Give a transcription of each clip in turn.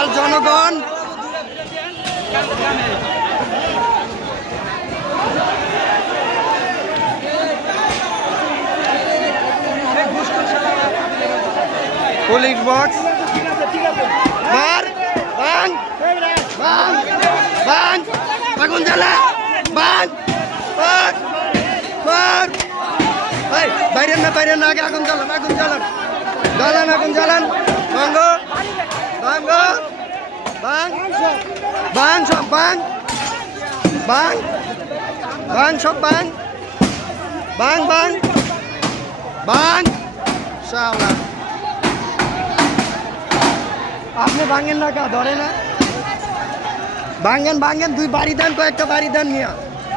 বিশাল জনগণ। Police box. বাং আগুন জ্বালা বাং বাং না বাইরে না, আগে আগুন জ্বালান আগুন জ্বালান। জ্বালান, আগুন জ্বালান। ভাঙ্গ ভাঙ্গ বাং বাং সব শালা আপনি ভাঙেন না কা ধরে না। ভাঙেন ভাঙেন দুই বাড়ি দেন, কয়েকটা বাড়ি দেন মিয়া।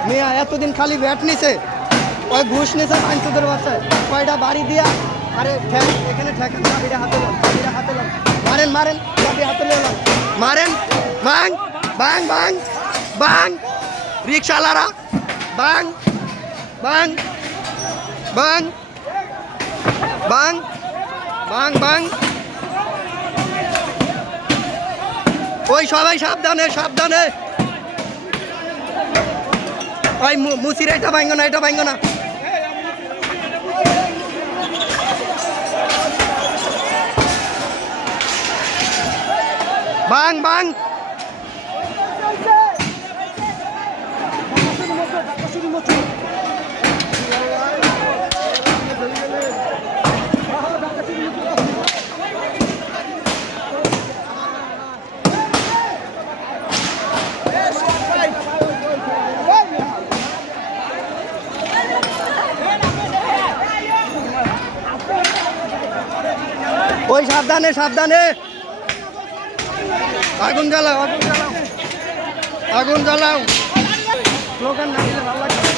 মিয়া, এতদিন খালি ব্যাট নিছে ওই ঘুষ নিছে মাংসদের বাচ্চায়। কয়টা বাড়ি দিয়া আরে এখানে মারেন মারেন হাতে মারেন, বাং বাং বাং বাং। রিক্সাওয়ালারা বাং বাং বাং বাং বাং বাং। ওই সবাই সাবধানে সাবধানে। ওই মুসির এটা ভাঙ্গ না এটা ভাঙ্গ না। বাং বাং। ওই সাবধানে সাবধানে। আগুন জ্বালাও আগুন জ্বালাও। আগুন জ্বালাও। স্লোগান না দিলে ভালো লাগবে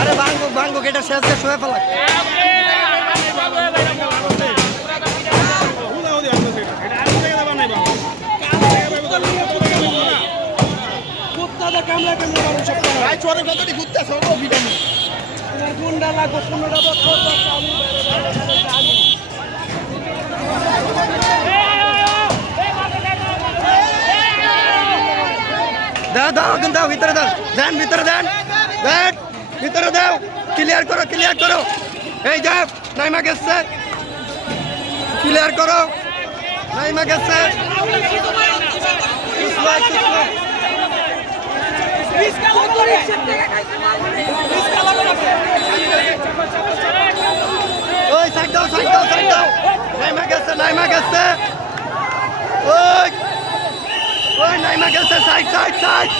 আরে ভাঙ্গো ভাঙ্গো এটা শেষ শেষ হয়ে ফেলা। চরের কতটি ঘুরতেছে ও ভিটামিন দাও দাও আগুন দাও ভিতরে দাও দেন ভিতরে দেন দেন ভিতরে দাও ক্লিয়ার করো ক্লিয়ার করো এই যাও নাইমা গেছে ক্লিয়ার করো নাইমা গেছে কুসলা, কুসলা। ওই সাইড দাও সাইড দাও সাইড দাও নাইমা গেছে ওই ওই নাইমা গেছে সাইড সাইড সাইড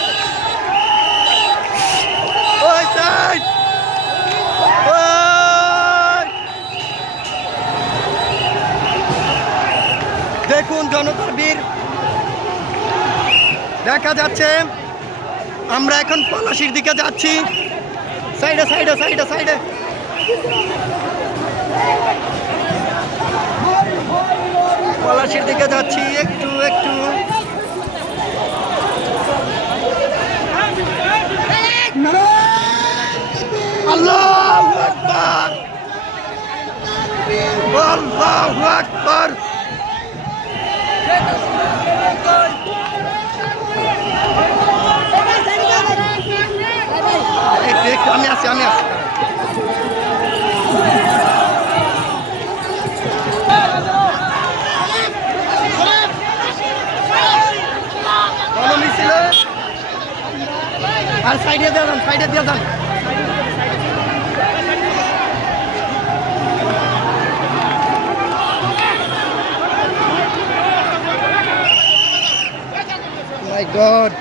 ওই সাইড দেখুন জনতার বীর। দেখা যাচ্ছে, আমরা এখন পলাশির দিকে যাচ্ছি। সাইডে সাইডে সাইডে সাইডে পলাশির দিকে যাচ্ছি একটু একটু। আল্লাহ আকবার। আল্লাহু আকবার একটু একটু আমি আছি আমি আছি ভালো মিছিলে আর সাইডে দিয়ে যান সাইডে দিয়ে যান My God.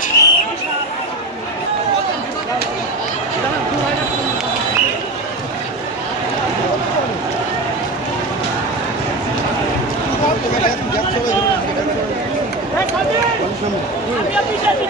যাচ্ছে